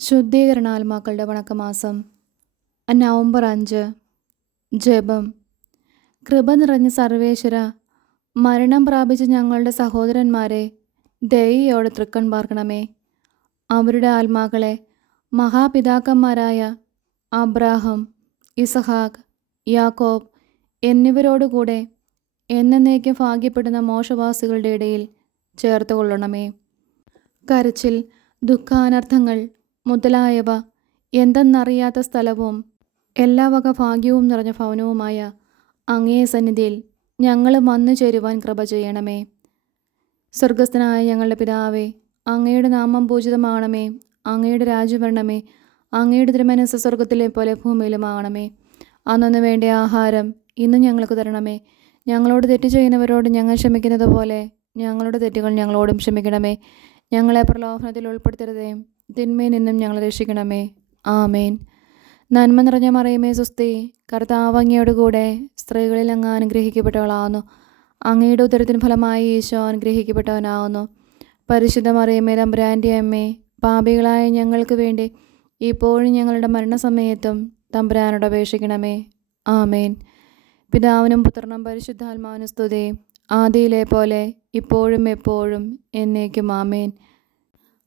ശുദ്ധീകരണ ആത്മാക്കളുടെ വണക്കമാസം. നവംബർ അഞ്ച്. ജപം. കൃപ നിറഞ്ഞ സർവേശ്വര മരണം പ്രാപിച്ച ഞങ്ങളുടെ സഹോദരന്മാരെ ദയയോടെ തൃക്കൺ പാർക്കണമേ. അവരുടെ ആത്മാക്കളെ മഹാപിതാക്കന്മാരായ അബ്രാഹം ഇസഹാഖ് യാക്കോബ് എന്നിവരോടുകൂടെ എന്നേക്കും ഭാഗ്യപ്പെടുന്ന മോശവാസികളുടെ ഇടയിൽ ചേർത്ത് കൊള്ളണമേ കരച്ചിൽ ദുഃഖാനർത്ഥങ്ങൾ മുതലായവ എന്തെന്നറിയാത്ത സ്ഥലവും എല്ലാ വക ഭാഗ്യവും നിറഞ്ഞ ഭവനവുമായ അങ്ങേ സന്നിധിയിൽ ഞങ്ങൾ വന്നു ചേരുവാൻ കൃപ ചെയ്യണമേ. സ്വർഗസ്ഥനായ ഞങ്ങളുടെ പിതാവേ അങ്ങയുടെ നാമം പൂജിതമാകണമേ അങ്ങയുടെ രാജ്യം വരണമേ. അങ്ങയുടെ തിരുമനസ് സ്വർഗത്തിലെ പോലെ ഭൂമിയിലുമാകണമേ അന്നു വേണ്ട ആഹാരം ഇന്ന് ഞങ്ങൾക്ക് തരണമേ. ഞങ്ങളോട് തെറ്റ് ചെയ്യുന്നവരോട് ഞങ്ങൾ ക്ഷമിക്കുന്നത് പോലെ ഞങ്ങളുടെ തെറ്റുകൾ ഞങ്ങളോടും ക്ഷമിക്കണമേ. ഞങ്ങളെ പ്രലോഭനത്തിൽ ഉൾപ്പെടുത്തരുതേ. തിന്മയിൽ നിന്നും ഞങ്ങളെ രക്ഷിക്കണമേ. ആമേൻ. നന്മ നിറഞ്ഞ മറിയമേ സുസ്തി കർത്താവങ്ങയോട് കൂടെ സ്ത്രീകളിൽ അങ്ങ് അനുഗ്രഹിക്കപ്പെട്ടവളാവുന്നു. അങ്ങയുടെ ഉദരത്തിന് ഫലമായി ഈശോ അനുഗ്രഹിക്കപ്പെട്ടവനാവുന്നു. പരിശുദ്ധ മറിയമേ തമ്പുരാന്റെ അമ്മേ പാപികളായ ഞങ്ങൾക്ക് വേണ്ടി ഇപ്പോഴും ഞങ്ങളുടെ മരണസമയത്തും തമ്പുരാനോട് അപേക്ഷിക്കണമേ. ആമേൻ. പിതാവിനും പുത്രനും പരിശുദ്ധാത്മാവിനും സ്തുതി. ആദിയിലെ പോലെ ഇപ്പോഴും എപ്പോഴും എന്നേക്കും ആമേൻ.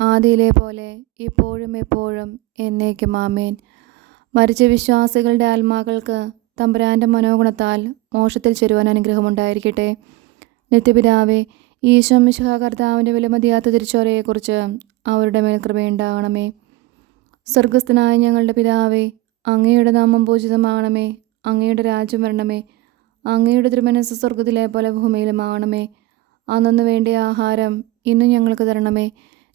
ആദിയിലെ പോലെ ഇപ്പോഴും എപ്പോഴും എന്നേക്കും ആമേൻ. മരിച്ച വിശ്വാസികളുടെ ആത്മാക്കൾക്ക് തമ്പുരാന്റെ മനോഗുണത്താൽ മോക്ഷത്തിൽ ചെരുവാൻ അനുഗ്രഹമുണ്ടായിരിക്കട്ടെ. നിത്യപിതാവെ ഈശോ മിശിഹ കർത്താവിന്റെ വിലമതിയാത്ത തിരിച്ചോരയെക്കുറിച്ച് അവരുടെ മേൽ കൃപയുണ്ടാകണമേ സ്വർഗസ്ഥനായ ഞങ്ങളുടെ പിതാവേ അങ്ങയുടെ നാമം പൂജിതമാകണമേ. അങ്ങയുടെ രാജ്യം വരണമേ. അങ്ങയുടെ തിരുമനസ് സ്വർഗത്തിലെ പോലെ ഭൂമിയിലുമാകണമേ. അന്നു വേണ്ടിയ ആഹാരം ഇന്ന് ഞങ്ങൾക്ക് തരണമേ.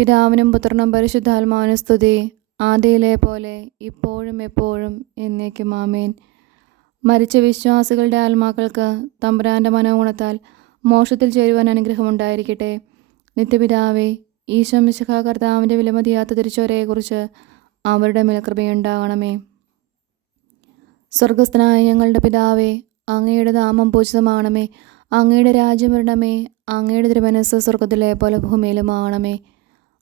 പിതാവിനും പുത്രനും പരിശുദ്ധാത്മാവിനും സ്തുതി. ആദിയിലെ പോലെ ഇപ്പോഴും എപ്പോഴും എന്നേക്കും ആമേൻ. മരിച്ച വിശ്വാസികളുടെ ആത്മാക്കൾക്ക് തമ്പുരാന്റെ മനോഗുണത്താൽ മോക്ഷത്തിൽ ചേരുവാൻ അനുഗ്രഹമുണ്ടായിരിക്കട്ടെ. നിത്യപിതാവേ ഈശോ മിശിഹ കർത്താവിന്റെ വിലമതിയാത്ത തിരിച്ചോരയെക്കുറിച്ച് അവരുടെ മേൽ കൃപയുണ്ടാകണമേ സ്വർഗസ്ഥനായ ഞങ്ങളുടെ പിതാവേ അങ്ങയുടെ നാമം പൂജിതമാകണമേ. അങ്ങയുടെ രാജ്യം വരണമേ. അങ്ങയുടെ തിരുമനസ് സ്വർഗത്തിലെ പോലെ ഭൂമിയിലുമാകണമേ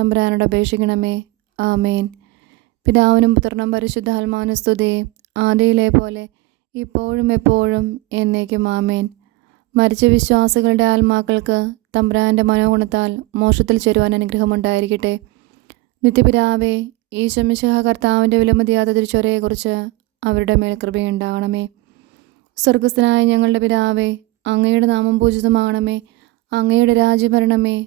തമ്പുരാനോട് അപേക്ഷിക്കണമേ. ആമേൻ. പിതാവിനും പുത്രനും പരിശുദ്ധാത്മാവിനും സ്തുതി. ആദ്യയിലെ പോലെ ഇപ്പോഴും എപ്പോഴും എന്നേക്കും ആമേൻ. മരിച്ച വിശ്വാസികളുടെ ആത്മാക്കൾക്ക് തമ്പുരാന്റെ മനോഗുണത്താൽ മോക്ഷത്തിൽ ചേരുവാൻ അനുഗ്രഹമുണ്ടായിരിക്കട്ടെ നിത്യപിതാവേ ഈശമിശഹ കർത്താവിന്റെ വിലമതിയാത്ത തിരിച്ചൊരയെക്കുറിച്ച് അവരുടെ മേൽ കൃപയുണ്ടാകണമേ. സ്വർഗസ്ഥനായ ഞങ്ങളുടെ പിതാവേ അങ്ങയുടെ നാമം പൂജിതമാകണമേ. അങ്ങയുടെ രാജ്യം വരണമേ.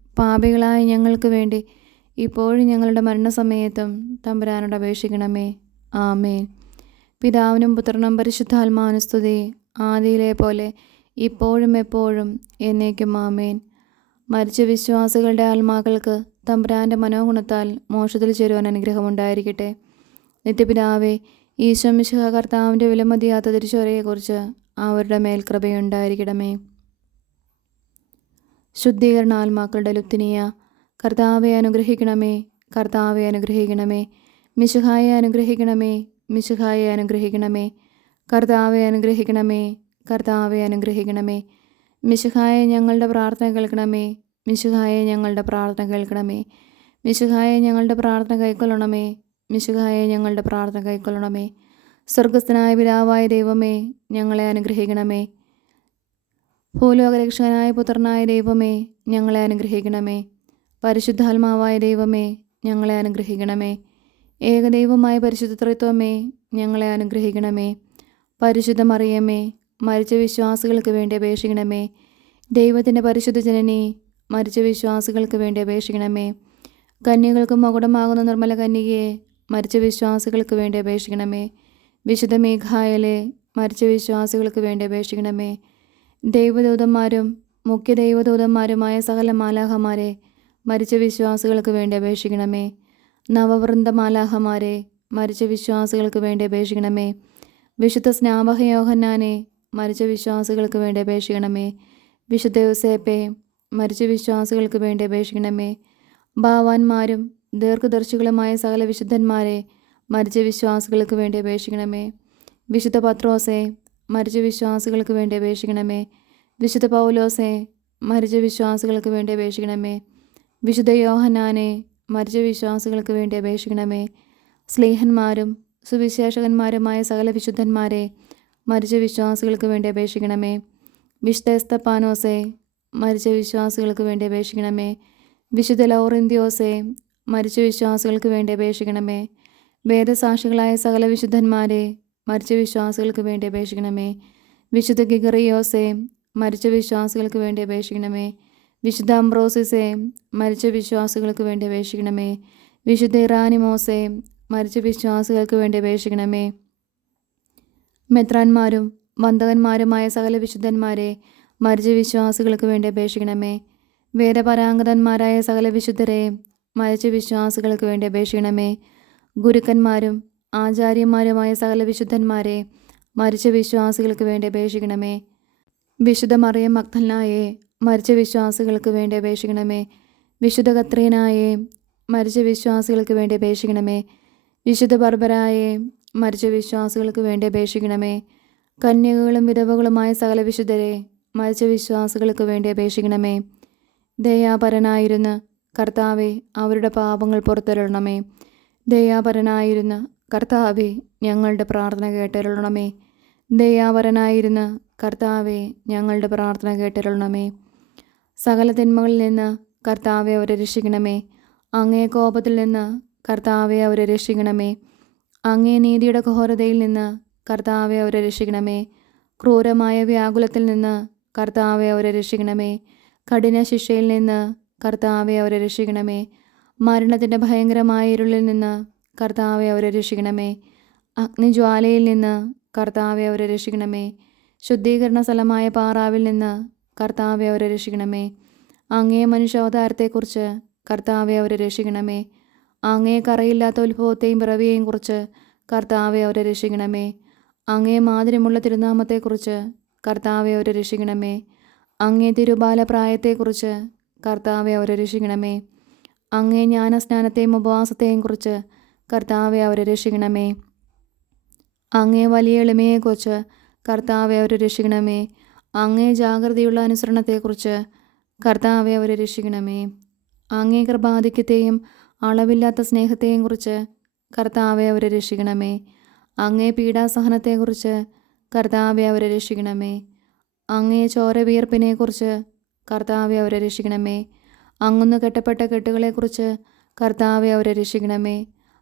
പാപികളായ ഞങ്ങൾക്ക് വേണ്ടി ഇപ്പോഴും ഞങ്ങളുടെ മരണസമയത്തും തമ്പുരാനോട് അപേക്ഷിക്കണമേ. ആമേൻ. പിതാവിനും പുത്രനും പരിശുദ്ധാത്മാവിനും സ്തുതി. ആദിയിലെ പോലെ ഇപ്പോഴും എപ്പോഴും എന്നേക്കും ആമേൻ. മരിച്ച വിശ്വാസികളുടെ ആത്മാക്കൾക്ക് തമ്പുരാന്റെ മനോഗുണത്താൽ മോക്ഷത്തിൽ ചേരുവാൻ അനുഗ്രഹമുണ്ടായിരിക്കട്ടെ. നിത്യപിതാവേ ഈശോ മിശിഹ കർത്താവിന്റെ വിലമതിയാത്ത തിരിച്ചുവരയെക്കുറിച്ച് അവരുടെ മേൽ കൃപയുണ്ടായിരിക്കണമേ ശുദ്ധീകരണ ആത്മാക്കളുടെ ലുപ്തിനിയ കർത്താവെ അനുഗ്രഹിക്കണമേ കർത്താവെ അനുഗ്രഹിക്കണമേ മിശുഹായെ അനുഗ്രഹിക്കണമേ മിശുഹായെ അനുഗ്രഹിക്കണമേ കർത്താവെ അനുഗ്രഹിക്കണമേ കർത്താവെ അനുഗ്രഹിക്കണമേ മിശുഹായെ ഞങ്ങളുടെ പ്രാർത്ഥന കേൾക്കണമേ മിശുഹായെ ഞങ്ങളുടെ പ്രാർത്ഥന കേൾക്കണമേ മിശുഹായെ ഞങ്ങളുടെ പ്രാർത്ഥന കൈക്കൊള്ളണമേ മിശുഹായെ ഞങ്ങളുടെ പ്രാർത്ഥന കൈക്കൊള്ളണമേ. സ്വർഗസ്ഥനായ പിതാവായ ദൈവമേ ഞങ്ങളെ അനുഗ്രഹിക്കണമേ. ഭൂലോകരക്ഷകനായ പുത്രനായ ദൈവമേ ഞങ്ങളെ അനുഗ്രഹിക്കണമേ. പരിശുദ്ധാത്മാവായ ദൈവമേ ഞങ്ങളെ അനുഗ്രഹിക്കണമേ. ഏകദൈവമായ പരിശുദ്ധ ത്രിത്വമേ ഞങ്ങളെ അനുഗ്രഹിക്കണമേ. പരിശുദ്ധ മറിയമേ മരിച്ച വിശ്വാസികൾക്ക് വേണ്ടി അപേക്ഷിക്കണമേ. ദൈവത്തിന്റെ പരിശുദ്ധ ജനനി മരിച്ച വിശ്വാസികൾക്ക് വേണ്ടി അപേക്ഷിക്കണമേ. കന്യകൾക്ക് മകുടമാകുന്ന നിർമ്മല കന്യകയെ മരിച്ച വിശ്വാസികൾക്ക് വേണ്ടി അപേക്ഷിക്കണമേ. വിശുദ്ധ മേഘായലെ മരിച്ച വിശ്വാസികൾക്ക് വേണ്ടി അപേക്ഷിക്കണമേ. ദൈവദൂതന്മാരും മുഖ്യ ദൈവദൂതന്മാരുമായ സകല മാലാഹമാരെ മരിച്ച വിശ്വാസികൾക്ക് വേണ്ടി അപേക്ഷിക്കണമേ. നവവൃന്ദ മാലാഹമാരെ മരിച്ച വിശ്വാസികൾക്ക് വേണ്ടി അപേക്ഷിക്കണമേ. വിശുദ്ധ സ്നാപക യോഹന്നാനെ മരിച്ച വിശ്വാസികൾക്ക് വേണ്ടി അപേക്ഷിക്കണമേ. വിശുദ്ധ യുസേപ്പെ മരിച്ച വിശ്വാസികൾക്ക് വേണ്ടി അപേക്ഷിക്കണമേ. ഭാവാന്മാരും ദീർഘദർശികളുമായ സകല വിശുദ്ധന്മാരെ മരിച്ച വിശ്വാസികൾക്ക് വേണ്ടി അപേക്ഷിക്കണമേ. വിശുദ്ധ പത്രോസെ മരിച്ച വിശ്വാസികൾക്ക് വേണ്ടി അപേക്ഷിക്കണമേ. വിശുദ്ധ പൗലോസെ മരിച്ച വിശ്വാസികൾക്ക് വേണ്ടി അപേക്ഷിക്കണമേ. വിശുദ്ധ യോഹനാനെ മരിച്ച വിശ്വാസികൾക്ക് വേണ്ടി അപേക്ഷിക്കണമേ. സ്നേഹന്മാരും സുവിശേഷകന്മാരുമായ സകല വിശുദ്ധന്മാരെ മരിച്ച വിശ്വാസികൾക്ക് വേണ്ടി അപേക്ഷിക്കണമേ. വിശുദ്ധ എസ്തപ്പാനോസെ മരിച്ച വിശ്വാസികൾക്ക് വേണ്ടി അപേക്ഷിക്കണമേ. വിശുദ്ധ ലൗറിന്ത്യോസെ മരിച്ച വിശ്വാസികൾക്ക് വേണ്ടി അപേക്ഷിക്കണമേ. വേദസാക്ഷികളായ സകല വിശുദ്ധന്മാരെ മരിച്ച വിശ്വാസികൾക്ക് വേണ്ടി അപേക്ഷിക്കണമേ. വിശുദ്ധ ഗിഗറിയോസെ മരിച്ച വിശ്വാസികൾക്ക് വേണ്ടി അപേക്ഷിക്കണമേ. വിശുദ്ധ അംബ്രോസിസെ മരിച്ച വിശ്വാസികൾക്ക് വേണ്ടി അപേക്ഷിക്കണമേ. വിശുദ്ധ ഇറാനിമോസെ മരിച്ച വിശ്വാസികൾക്ക് വേണ്ടി അപേക്ഷിക്കണമേ. മെത്രാന്മാരും വന്ദകന്മാരുമായ സകല വിശുദ്ധന്മാരെ മരിച്ച വിശ്വാസികൾക്ക് വേണ്ടി അപേക്ഷിക്കണമേ. വേദപരാംഗതന്മാരായ സകല വിശുദ്ധരെ മരിച്ച വിശ്വാസികൾക്ക് വേണ്ടി അപേക്ഷിക്കണമേ. ഗുരുക്കന്മാരും ആചാര്യന്മാരുമായ സകല വിശുദ്ധന്മാരെ മരിച്ച വിശ്വാസികൾക്ക് വേണ്ടി അപേക്ഷിക്കണമേ. വിശുദ്ധ മറിയം മക്തനായെ മരിച്ച വിശ്വാസികൾക്ക് വേണ്ടി അപേക്ഷിക്കണമേ. വിശുദ്ധ കത്രീനായെ മരിച്ച വിശ്വാസികൾക്ക് വേണ്ടി അപേക്ഷിക്കണമേ. വിശുദ്ധ ബർബരായെ മരിച്ച വിശ്വാസികൾക്ക് വേണ്ടി അപേക്ഷിക്കണമേ. കന്യകകളും വിധവകളുമായ സകല വിശുദ്ധരെ മരിച്ച വിശ്വാസികൾക്ക് വേണ്ടി അപേക്ഷിക്കണമേ. ദയാപരനായിരുന്ന് കർത്താവെ അവരുടെ പാപങ്ങൾ പുറത്തരണമേ ദയാപരനായിരുന്ന കർത്താവെ ഞങ്ങളുടെ പ്രാർത്ഥന കേട്ടരുളണമേ. ദയാവരനായിരുന്ന കർത്താവെ ഞങ്ങളുടെ പ്രാർത്ഥന കേട്ടരുളണമേ. സകല തിന്മകളിൽ നിന്ന് കർത്താവെ അവരെ രക്ഷിക്കണമേ. അങ്ങേ കോപത്തിൽ നിന്ന് കർത്താവെ അവരെ രക്ഷിക്കണമേ. അങ്ങേ നീതിയുടെ ഘോരതയിൽ നിന്ന് കർത്താവെ അവരെ രക്ഷിക്കണമേ. ക്രൂരമായ വ്യാകുലത്തിൽ നിന്ന് കർത്താവെ അവരെ രക്ഷിക്കണമേ. കഠിന ശിക്ഷയിൽ നിന്ന് കർത്താവെ അവരെ രക്ഷിക്കണമേ. മരണത്തിന്റെ ഭയങ്കരമായ ഇരുളിൽ നിന്ന് കർത്താവെ അവരെ രക്ഷിക്കണമേ. അഗ്നിജ്വാലയിൽ നിന്ന് കർത്താവെ അവരെ രക്ഷിക്കണമേ. ശുദ്ധീകരണ സ്ഥലമായ പാറാവിൽ നിന്ന് കർത്താവെ അവരെ രക്ഷിക്കണമേ. അങ്ങേ മനുഷ്യാവതാരത്തെക്കുറിച്ച് കർത്താവെ അവരെ രക്ഷിക്കണമേ. അങ്ങേ കറയില്ലാത്ത ഉത്ഭവത്തെയും പിറവിയെയും കുറിച്ച് കർത്താവെ അവരെ രക്ഷിക്കണമേ. അങ്ങേ മാതിരിമുള്ള തിരുനാമത്തെക്കുറിച്ച് കർത്താവെ അവരെ രക്ഷിക്കണമേ. അങ്ങേ തിരുബാലപ്രായത്തെക്കുറിച്ച് കർത്താവെ അവരെ രക്ഷിക്കണമേ. അങ്ങേ ജ്ഞാനസ്നാനത്തെയും ഉപവാസത്തെയും കുറിച്ച് കർത്താവെ അവരെ രക്ഷിക്കണമേ. അങ്ങേ വലിയ എളിമയെക്കുറിച്ച് കർത്താവെ അവരെ രക്ഷിക്കണമേ. അങ്ങേ ജാഗ്രതയുള്ള അനുസരണത്തെക്കുറിച്ച് കർത്താവെ അവരെ രക്ഷിക്കണമേ. അങ്ങേ കൃപാധിക്യത്തെയും അളവില്ലാത്ത സ്നേഹത്തെയും കുറിച്ച് കർത്താവെ അവരെ രക്ഷിക്കണമേ. അങ്ങേ പീഡാസഹനത്തെക്കുറിച്ച് കർത്താവെ അവരെ രക്ഷിക്കണമേ. അങ്ങേ ചോര വിയർപ്പിനെക്കുറിച്ച് കർത്താവെ അവരെ രക്ഷിക്കണമേ. അങ്ങുന്ന് കെട്ടപ്പെട്ട കെട്ടുകളെക്കുറിച്ച് കർത്താവെ അവരെ രക്ഷിക്കണമേ.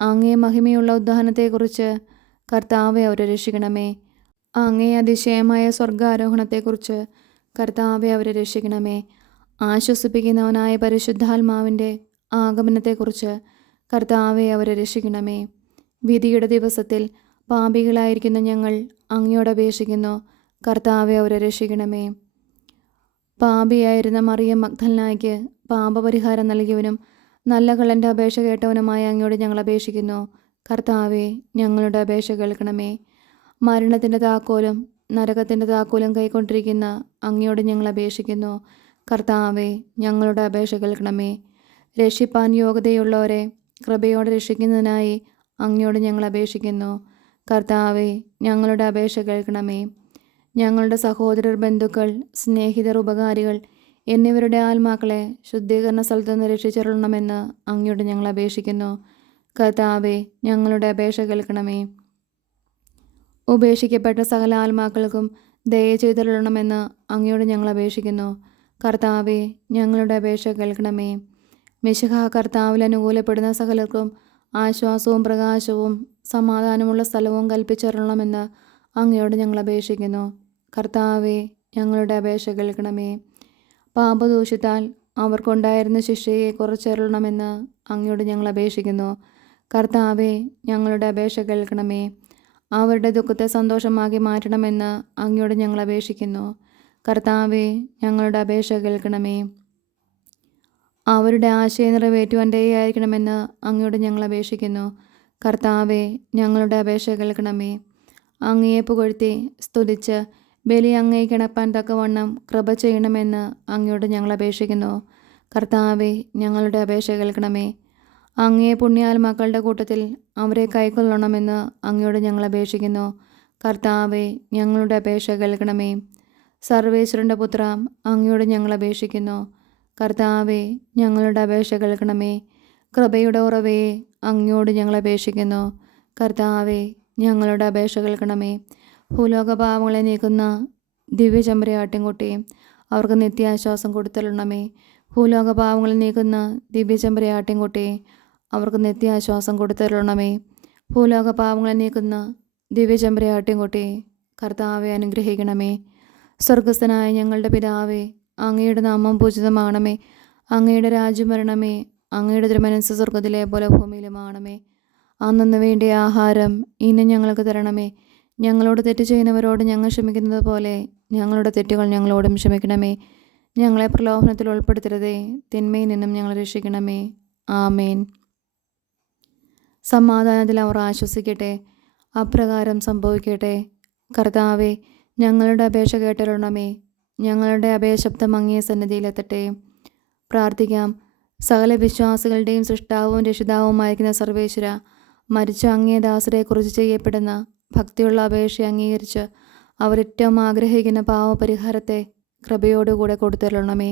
അങ്ങേ മഹിമയുള്ള ഉദ്ധാനത്തെക്കുറിച്ച് കർത്താവെ അവരെ രക്ഷിക്കണമേ. അങ്ങേ അതിശയമായ സ്വർഗാരോഹണത്തെക്കുറിച്ച് കർത്താവെ അവരെ രക്ഷിക്കണമേ. ആശ്വസിപ്പിക്കുന്നവനായ പരിശുദ്ധാത്മാവിന്റെ ആഗമനത്തെക്കുറിച്ച് കർത്താവെ അവരെ രക്ഷിക്കണമേ. വിധിയുടെ ദിവസത്തിൽ പാപികളായിരിക്കുന്ന ഞങ്ങൾ അങ്ങയോട് അപേക്ഷിക്കുന്നു. കർത്താവെ അവരെ രക്ഷിക്കണമേ. പാപിയായിരുന്ന മറിയം മഗ്ദലനായ്ക്ക് പാപപരിഹാരം നൽകിയവനും നല്ല കള്ളന്റെ അപേക്ഷ കേട്ടവനുമായ അങ്ങയോട് ഞങ്ങൾ അപേക്ഷിക്കുന്നു. കർത്താവെ ഞങ്ങളുടെ അപേക്ഷ കേൾക്കണമേ. മരണത്തിന്റെ താക്കോലും നരകത്തിന്റെ താക്കോലും കൈക്കൊണ്ടിരിക്കുന്ന അങ്ങയോട് ഞങ്ങൾ അപേക്ഷിക്കുന്നു. കർത്താവെ ഞങ്ങളുടെ അപേക്ഷ കേൾക്കണമേ. രക്ഷിപ്പാൻ യോഗ്യതയുള്ളവരെ കൃപയോടെ രക്ഷിക്കുന്നതിനായി അങ്ങയോട് ഞങ്ങൾ അപേക്ഷിക്കുന്നു. കർത്താവെ ഞങ്ങളുടെ അപേക്ഷ കേൾക്കണമേ. ഞങ്ങളുടെ സഹോദരർ ബന്ധുക്കൾ സ്നേഹിതർ ഉപകാരികൾ എന്നിവരുടെ ആത്മാക്കളെ ശുദ്ധീകരണ സ്ഥലത്ത് നിന്ന് രക്ഷിച്ചൊള്ളണമെന്ന് അങ്ങയോട് ഞങ്ങൾ അപേക്ഷിക്കുന്നു. കർത്താവെ ഞങ്ങളുടെ അപേക്ഷ കേൾക്കണമേ. ഉപേക്ഷിക്കപ്പെട്ട സകല ആത്മാക്കൾക്കും ദയ ചെയ്തൊള്ളണമെന്ന് അങ്ങയോട് ഞങ്ങൾ അപേക്ഷിക്കുന്നു. കർത്താവെ ഞങ്ങളുടെ അപേക്ഷ കേൾക്കണമേ. മിശിഹ കർത്താവിൽ അനുകൂലപ്പെടുന്ന സകലർക്കും ആശ്വാസവും പ്രകാശവും സമാധാനമുള്ള സ്ഥലവും കൽപ്പിച്ചൊള്ളണമെന്ന് അങ്ങയോട് ഞങ്ങൾ അപേക്ഷിക്കുന്നു. കർത്താവെ ഞങ്ങളുടെ അപേക്ഷ കേൾക്കണമേ. പാപദൂഷ്യത്താൽ അവർക്കുണ്ടായിരുന്ന ശിക്ഷയെ കുറച്ചിരണമെന്ന് അങ്ങയോട് ഞങ്ങൾ അപേക്ഷിക്കുന്നു. കർത്താവെ ഞങ്ങളുടെ അപേക്ഷ കേൾക്കണമേ. അവരുടെ ദുഃഖത്തെ സന്തോഷമാക്കി മാറ്റണമെന്ന് അങ്ങയോട് ഞങ്ങൾ അപേക്ഷിക്കുന്നു. കർത്താവെ ഞങ്ങളുടെ അപേക്ഷ കേൾക്കണമേ. അവരുടെ ആശയം നിറവേറ്റുവാൻ ദയായിരിക്കണമെന്ന് അങ്ങയോട് ഞങ്ങൾ അപേക്ഷിക്കുന്നു. കർത്താവെ ഞങ്ങളുടെ അപേക്ഷ കേൾക്കണമേ. അങ്ങയെ പുകഴ്ത്തി സ്തുതിച്ച് ബലി അങ്ങേ കിണപ്പാൻ തക്കവണ്ണം കൃപ ചെയ്യണമെന്ന് അങ്ങയോട് ഞങ്ങൾ അപേക്ഷിക്കുന്നു. കർത്താവെ ഞങ്ങളുടെ അപേക്ഷ കേൾക്കണമേ. അങ്ങേ പുണ്യാത്മാക്കളുടെ കൂട്ടത്തിൽ അവരെ കൈക്കൊള്ളണമെന്ന് അങ്ങയോട് ഞങ്ങൾ അപേക്ഷിക്കുന്നു. കർത്താവെ ഞങ്ങളുടെ അപേക്ഷ കേൾക്കണമേ. സർവേശ്വരന്റെ പുത്ര അങ്ങയോട് ഞങ്ങൾ അപേക്ഷിക്കുന്നു. കർത്താവെ ഞങ്ങളുടെ അപേക്ഷ കേൾക്കണമേ. കൃപയുടെ ഉറവയെ അങ്ങയോട് ഞങ്ങൾ അപേക്ഷിക്കുന്നു. കർത്താവെ ഞങ്ങളുടെ അപേക്ഷ കേൾക്കണമേ. ഭൂലോകപാവങ്ങളെ നീക്കുന്ന ദിവ്യചമ്പരയാട്ടിൻകുട്ടി അവർക്ക് നിത്യാശ്വാസം കൊടുത്തരണമേ ഭൂലോകഭാവങ്ങളെ നീക്കുന്ന ദിവ്യചമ്പരയാട്ടിൻകുട്ടി അവർക്ക് നിത്യാശ്വാസം കൊടുത്തരണമേ ഭൂലോകപാവങ്ങളെ നീക്കുന്ന ദിവ്യചമ്പരയാട്ടിൻകുട്ടി കർത്താവെ അനുഗ്രഹിക്കണമേ. സ്വർഗസ്ഥനായ ഞങ്ങളുടെ പിതാവേ അങ്ങയുടെ നാമം പൂജിതമാണമേ. അങ്ങയുടെ രാജ്യം വരണമേ. അങ്ങയുടെ തിരുമനസ് സ്വർഗത്തിലെ പോലെ ഭൂമിയിലുമാണമേ അന്നു വേണ്ടിയ ആഹാരം ഇന്നും ഞങ്ങൾക്ക് തരണമേ. ഞങ്ങളോട് തെറ്റ് ചെയ്യുന്നവരോട് ഞങ്ങൾ ക്ഷമിക്കുന്നത് പോലെ ഞങ്ങളുടെ തെറ്റുകൾ ഞങ്ങളോടും ക്ഷമിക്കണമേ. ഞങ്ങളെ പ്രലോഭനത്തിൽ ഉൾപ്പെടുത്തരുതേ. തിന്മയിൽ നിന്നും ഞങ്ങൾ രക്ഷിക്കണമേ. ആമേൻ. സമാധാനത്തിൽ അവർ ആശ്വസിക്കട്ടെ. അപ്രകാരം സംഭവിക്കട്ടെ. കർത്താവെ ഞങ്ങളുടെ അപേക്ഷ കേട്ടരുണമേ ഞങ്ങളുടെ അപേക്ഷബ്ദം അങ്ങേ സന്നിധിയിലെത്തട്ടെ. പ്രാർത്ഥിക്കാം. സകല വിശ്വാസികളുടെയും സൃഷ്ടാവും രക്ഷിതാവുമായിരിക്കുന്ന സർവേശ്വര മരിച്ച അങ്ങേ ദാസരെക്കുറിച്ച് ചെയ്യപ്പെടുന്ന ഭക്തിയുള്ള അപേക്ഷ അംഗീകരിച്ച് അവരേറ്റവും ആഗ്രഹിക്കുന്ന പാവപരിഹാരത്തെ കൃപയോടുകൂടെ കൊടുത്തരണമേ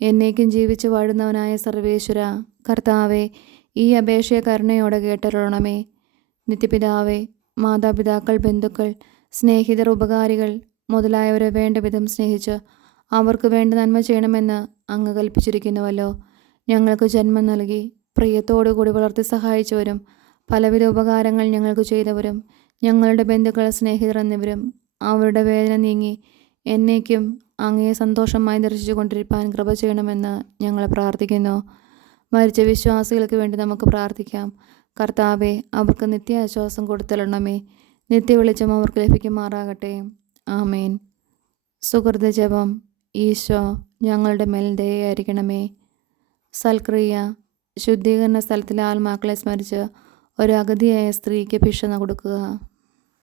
എന്നേക്കും ജീവിച്ച് വാഴുന്നവനായ സർവേശ്വര കർത്താവെ ഈ അപേക്ഷയെ കരുണയോടെ കേട്ടരുളണമേ. നിത്യപിതാവേ മാതാപിതാക്കൾ ബന്ധുക്കൾ സ്നേഹിതർ ഉപകാരികൾ മുതലായവരെ വേണ്ട വിധം സ്നേഹിച്ച് അവർക്ക് വേണ്ട നന്മ ചെയ്യണമെന്ന് അങ്ങ് കൽപ്പിച്ചിരിക്കുന്നുവല്ലോ. ഞങ്ങൾക്ക് ജന്മം നൽകി പ്രിയത്തോടുകൂടി വളർത്തി സഹായിച്ചവരും പലവിധ ഉപകാരങ്ങൾ ഞങ്ങൾക്ക് ചെയ്തവരും ഞങ്ങളുടെ ബന്ധുക്കൾ സ്നേഹിതർ എന്നിവരും അവരുടെ വേദന നീങ്ങി എന്നേക്കും അങ്ങയെ സന്തോഷമായി ദർശിച്ചു കൊണ്ടിരിക്കാൻ കൃപ ചെയ്യണമെന്ന് ഞങ്ങൾ പ്രാർത്ഥിക്കുന്നു. മരിച്ച വിശ്വാസികൾക്ക് വേണ്ടി നമുക്ക് പ്രാർത്ഥിക്കാം. കർത്താവെ അവർക്ക് നിത്യ ആശ്വാസം കൊടുത്തലണമേ നിത്യ വെളിച്ചം അവർക്ക് ലഭിക്കുമാറാകട്ടെ. ആമേൻ. സുഹൃത ജപം. ഈശോ ഞങ്ങളുടെ മേൽ ദയായിരിക്കണമേ സൽക്രിയ ശുദ്ധീകരണ സ്ഥലത്തിലെ ആത്മാക്കളെ സ്മരിച്ച് ഒരു അഗതിയായ സ്ത്രീക്ക് ഭിക്ഷണ കൊടുക്കുക.